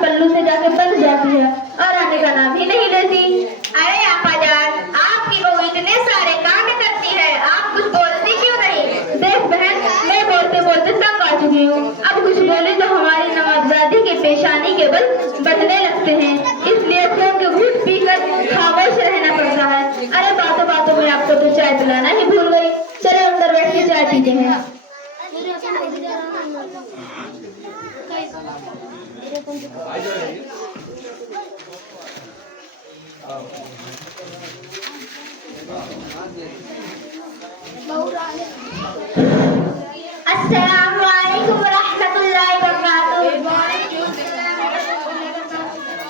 पल्लू से जाके बंध जाती है और आने का नाम ही नहीं लेती। अरे आपाजान, आपकी बहू इतने सारे कांड करती है, आप कुछ बोलती क्यों नहीं? देख बहन, मैं बोलते बोलते तंग आ चुकी हूँ। अब कुछ बोले तो हमारी नवाबजादी के पेशानी के बल बदलने लगते हैं, इसलिए खून के घूंट पीकर खामोश रहना पड़ता है। अरे बातों बातों में आपको तो चाय पिलाना ही भूल गई। चलो अंदर बैठ के चाय पीते हैं। अस्सलामु अलैकुम रहमतुल्लाहि व बरकातुहू।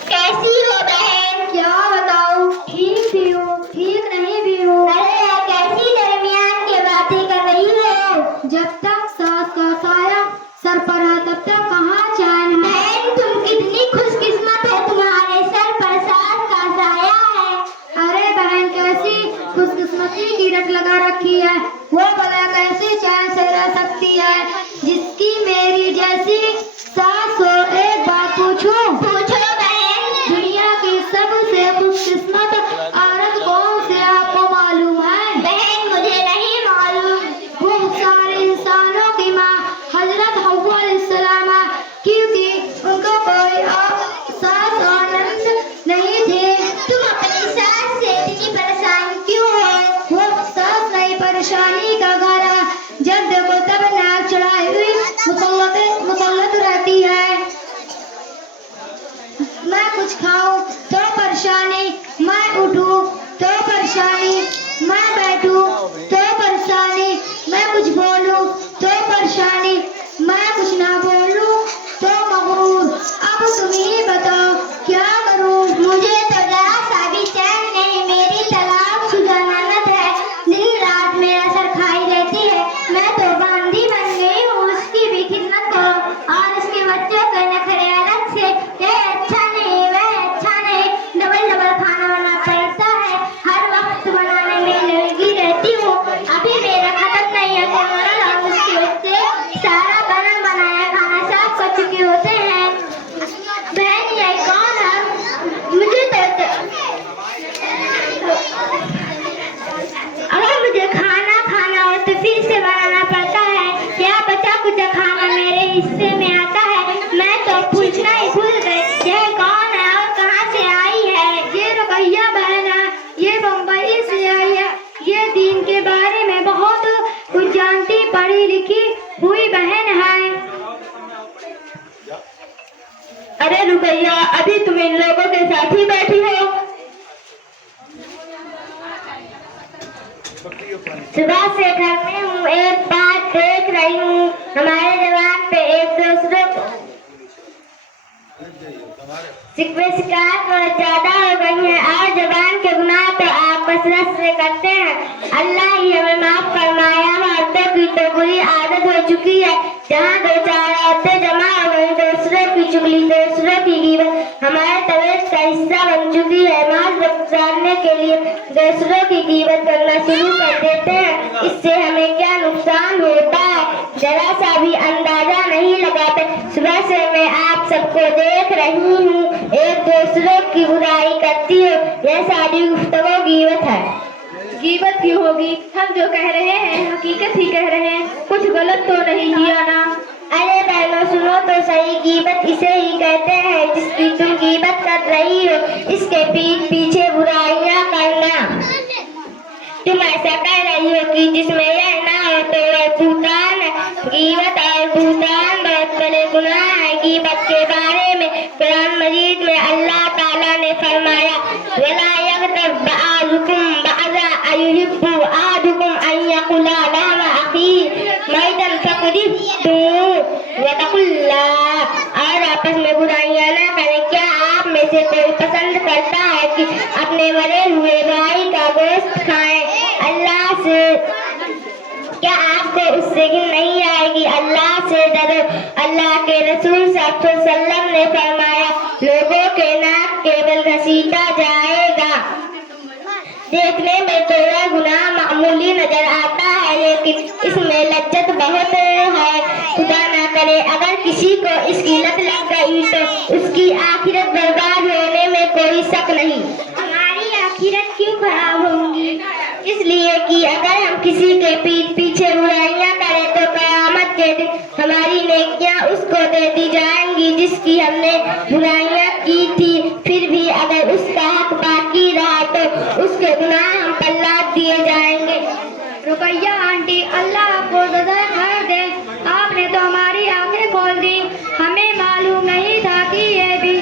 कैसी हो बहन? क्या बताऊं, ठीक भी हूँ ठीक नहीं भी हूँ। अरे कैसी दरमियान की बातें कर रही हो? जब तक सास का साया सर पर है तब तक कहाँ चैन है। बहन तुम कितनी खुशकिस्मत हो, तुम्हारे सर पर सास का साया है। अरे बहन, कैसी खुशकिस्मती की रट लगा रखी है। वो भला कैसे चैन से रह सकती है जिसकी मेरी जैसी सास हो। एक बात पूछूं? पूछो बहन। दुनिया की सबसे खुशकिस्मत औरत कौन से आपको मालूम है? बहन मुझे नहीं मालूम। वो सारे इंसानों की माँ हजरत हव्वा अलैहिस्सलाम, क्योंकि उनको कोई सास और नंद नहीं थे। तुम अपनी सास से इतनी परेशान क्यों हो? वो सास नई परेशानी का गारा जब देखो तब नाक चढ़ाई हुई मुसल्लत रहती है। मैं कुछ खाऊं तो परेशानी, मैं उठूं तो परेशानी, मैं बैठूं तो परेशानी, मैं कुछ बोलूं तो परेशानी, मैं कुछ ना बोलूं तो मगरूर। अब तुम ही बताओ क्या करूं? मुझे तो जरा सा भी चैन नहीं। मेरी तलाक शुदा ननद है, दिन रात मेरा सर खाई रहती है। मैं तो बांदी बन गई हूँ उसकी भी खिदमत करो, और उसके बच्चों के नखरे अलग से। ये अच्छा नहीं वह अच्छा नहीं, डबल डबल खाना बनाना पड़ता है, हर वक्त बनाने में लगी रहती हूँ। अभी मेरा खत्म नहीं है कि मरल और उसके बच्चे सारा बना बनाया खाना साफ कर चुके होते हैं। बहन ये कौन है? मुझे तो अगर मुझे खाना खाना हो तो फिर से बनाना पड़ता है, या बचा कुछ खाना मेरे हिस्से में आता है। मैं तो पूछना ही भूल गई, यह कौन है और कहाँ से आई है? ये रुकैया बहन है, ये बम्बई से आई है। ये दीन के बारे में बहुत कुछ जानती पढ़ी लिखी हुई बहन है। अरे रुकैया, अभी तुम इन लोगों के साथ ही बैठी हो? सुबह से घर में हूँ, एक बात देख रही हूँ, हमारे जवान पे एक दूसरे शिकवे शिकायत बहुत ज्यादा हो गई है, और जवान के गुनाह तो आप कसरत से करते हैं। अल्लाह ही हमें माफ फरमाया। औरतों की तो बुरी आदत हो चुकी है, जहाँ दो चार औरतें जमा हो गई, दूसरे की चुगली दूसरे की गिबत हमारे तबीयत का हिस्सा बन चुकी है। माल गुजारने के लिए दूसरों की गिबत करना शुरू कर देते हैं, इससे हमें क्या नुकसान होता है जरा सा भी अंदाजा नहीं लगाते। सुबह से मैं आप सबको देख रही हूँ, एक दूसरे की बुराई करती हो, यह सारी गुफ्तगू गिबत है। गीबत क्यों होगी? हम जो कह रहे हैं हकीकत ही कह रहे हैं, कुछ गलत तो नहीं किया ना? अरे बहनों सुनो तो सही, गीबत इसे ही कहते हैं जिसकी तुम गीबत कर रही हो, इसके पीठ पीछे बुराइयां करना। तुम ऐसा कह रही हो कि जिसमें यह ना हो तो वह भूतान है। गीबत और भूतान बहुत बड़े गुनाह है। गीबत के बारे में कुरान मजीद में अल्लाह ताला ने फरमाया, वला यग़्तब बअज़ुकुम बअज़ा अयुहिब्बु अहदुकुम अन यक़ूला लहम अख़ीही मैतन फ़क़रिहतमूहु वत्तक़ुल्लाह। और आपस में बुराइयां न करें। क्या आप में से कोई पसंद करता है कि अपने मरे हुए भाई का गोश्त खाए? अल्लाह से क्या आपको उससे घिन नहीं आएगी? अल्लाह से डरो। अल्लाह के रसूल सल्लल्लाहु अलैहि वसल्लम ने फरमाया, लोगों के नाक केवल घसीटा जाएगा। देखने में थोड़ा गुनाह मामूली नजर आता है, लेकिन इसमें लज्जत बहुत है। खुदा ना करे अगर किसी किसी को इसकी लत लग गई तो उसकी आखिरत बर्बाद होने में कोई शक नहीं। हमारी आखिरत क्यों खराब होंगी? इसलिए कि अगर हम किसी के पीठ पीछे बुराइयां करें तो कयामत के दिन हमारी नेकियां उसको दे दी जाएंगी जिसकी हमने बुराइयां की थी। फिर भी अगर उसका हक बाकी रहा तो उसके गुनाह हम पर लाद दिए जाएंगे। रुकैया आंटी, अल्लाह आपको जज़ाए खैर दे। आपने तो हमारी आंखें खोल दी। हमें मालूम नहीं था कि ये भी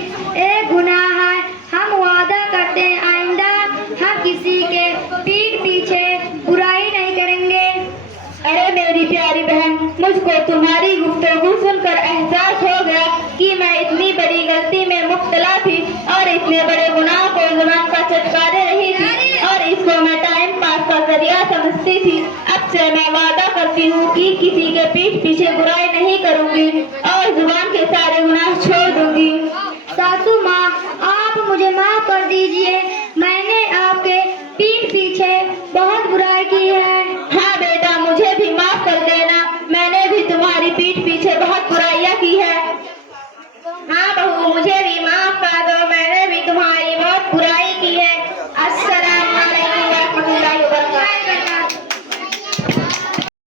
एक गुनाह है। हम वादा करते हैं आइंदा हम किसी के पीठ पीछे बुराई नहीं करेंगे। अरे मेरी प्यारी बहन, मुझको तुम्हारी गुफ्तगू सुनकर एहसास हो गया कि मैं इतनी बड़ी गलती में मुब्तला थी और इतने बड़े गुनाह को ज़ुबान का चटकारे रही थी और इसको मैं टाइम पास का जरिया समझती थी। अब से मैं वादा करती हूँ कि किसी के पीठ पीछे बुराई नहीं करूँगी और ज़ुबान के सारे गुनाह छोड़ दूँगी। सासू माँ, आप मुझे माफ कर दीजिए।